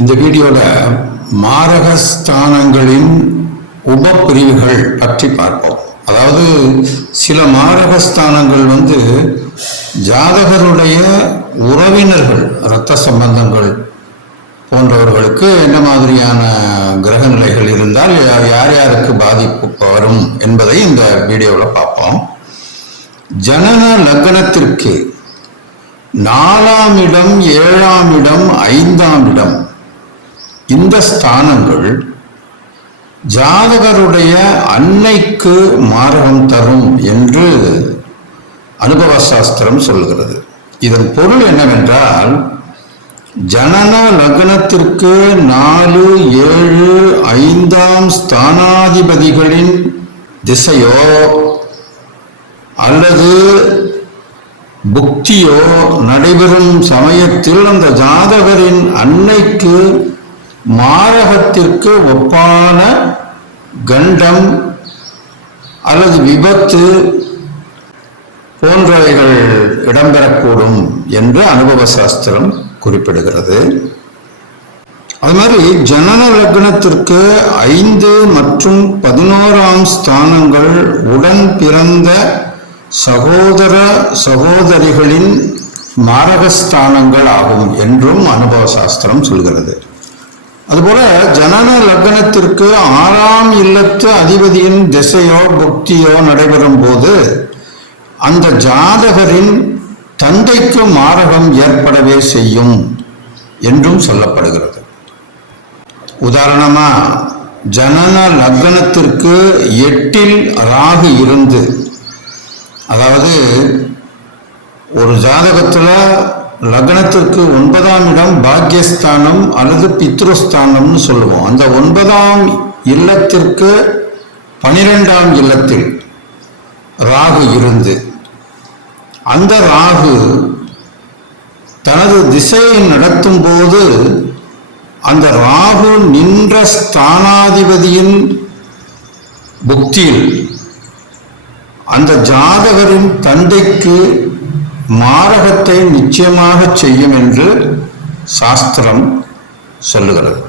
இந்த வீடியோவில் மாரகஸ்தானங்களின் உப பிரிவுகள் பற்றி பார்ப்போம். அதாவது சில மாரகஸ்தானங்கள் வந்து ஜாதகருடைய உறவினர்கள் இரத்த சம்பந்தங்கள் போன்றவர்களுக்கு என்ன மாதிரியான கிரக நிலைகள் இருந்தால் யார் யார் யாருக்கு பாதிப்பு வரும் என்பதை இந்த வீடியோவில் பார்ப்போம். ஜனன லக்னத்திற்கு நாலாம் இடம் ஏழாம் இடம் ஐந்தாம் இடம் இந்த ஸ்தானங்கள் ஜாதகருடைய அன்னைக்கு மாரகம் தரும் என்று அனுபவ சாஸ்திரம் சொல்கிறது இதன் பொருள் என்னவென்றால் ஜனன லக்னத்திற்கு நாலு ஏழு ஐந்தாம் ஸ்தானாதிபதிகளின் திசையோ அல்லது புக்தியோ நடைபெறும் சமயத்தில் அந்த ஜாதகரின் அன்னைக்கு மாரகத்திற்கு ஒப்பான கண்டம் அல்லது விபத்து போன்றவைகள் இடம்பெறக்கூடும் என்று அனுபவ சாஸ்திரம் குறிப்பிடுகிறது. அது மாதிரி ஜனன லக்னத்திற்கு ஐந்து மற்றும் பதினோராம் ஸ்தானங்கள் உடன் பிறந்த சகோதர சகோதரிகளின் மாரகஸ்தானங்கள் ஆகும் என்றும் அனுபவ சாஸ்திரம் சொல்கிறது. அதுபோல ஜனன லக்னத்திற்கு ஆறாம் இல்லத்து அதிபதியின் திசையோ புக்தியோ நடைபெறும் போது அந்த ஜாதகரின் தந்தைக்கு மாரகம் ஏற்படவே செய்யும் என்றும் சொல்லப்படுகிறது. உதாரணமா ஜனன லக்னத்திற்கு எட்டில் ராகு இருந்து அதாவது ஒரு ஜாதகத்தில் லக்னத்திற்கு ஒன்பதாம் இடம் பாக்யஸ்தானம் அல்லது பித்ருஸ்தானம்னு சொல்லுவோம். அந்த ஒன்பதாம் இல்லத்திற்கு பனிரெண்டாம் இல்லத்தில் ராகு இருந்து அந்த ராகு தனது திசையை நடத்தும் போது அந்த ராகு நின்ற ஸ்தானாதிபதியின் புக்தியில் அந்த ஜாதகரின் தந்தைக்கு மாரகத்தை நிச்சயமாக செய்யும் என்று சாஸ்திரம் சொல்லுகிறது.